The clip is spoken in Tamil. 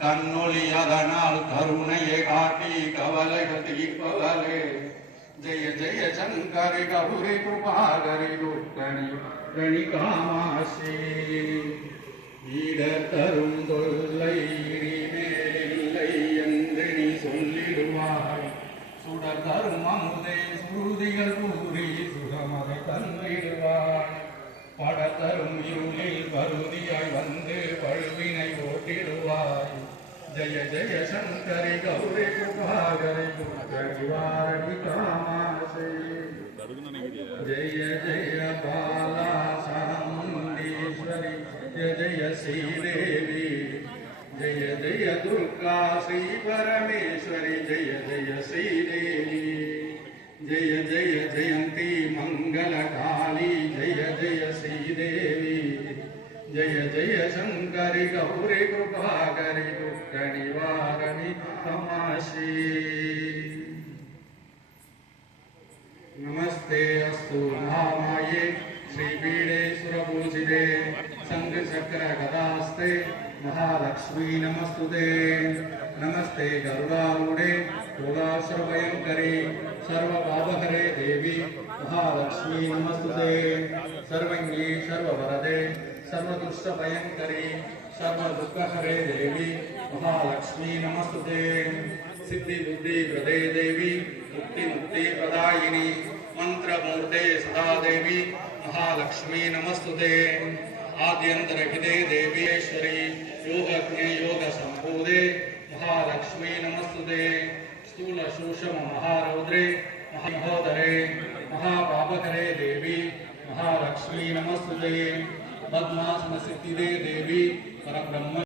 கண்ணொளி அதனால் கருணையை காட்டி கவலைகள் தீர்ப்பவளே ஜெய ஜெய சங்கரி கௌரி கிருபாகரி துர்கணி கணி காமாசி ஈட தரும் தொல்லை மேலில்லை என்று நீ சொல்லிடுவாய் சுடர் தரும் அமுதை சுருதிகள் கூறி சுகமதை தந்திடுவாய் படத்தரும் இருளில் கருதியாய் வந்து பழுவினை ஓட்டிடுவாய் ஜெய ஜெய சங்கரி கௌரி கிருபாகரி துர்கணி காமாசி ஜெய ஜெய பாலா சாமுண்டீஸ்வரி ஜெய ஜெய ஸ்ரீதேவி ஜெய ஜெய துர்கா ஸ்ரீ பரமேஸ்வரி ஜெய ஜெய ஸ்ரீதேவி जय जय जयंती मंगल काली जय जय श्रीदेवी जय जय शंकरी गौरी कृपाकरी दुख निवारणी तमाशी नमस्ते अस्तु महामाये श्रीपीडे सुरपूजिते संघ चक्र गदास्ते महालक्ष्मी नमस्तुते नमस्ते गरुडारूढे योगाश्रभयंकरी सर्व पापहरे देवी महालक्ष्मी नमस्तुते सर्वज्ञे सर्ववरदे सर्वदुष्टभयंकरी सर्वदुःखहरे देवी महालक्ष्मी नमस्तुते सिद्धि बुद्धि प्रदे देवी मुक्ति मुक्ति प्रदायिनी मंत्रमूर्ते सदा देवी महालक्ष्मी नमस्तुते आद्यंतरहिते देवीश्वरी योगज्ञे योग संभूते महालक्ष्मी नमस्तुते स्थूल सूक्ष्म महारौद्रे महोदरे महापापकरे देवी महालक्ष्मी नमस्तुते पद्मासन सिद्धिदे देवी परब्रह्म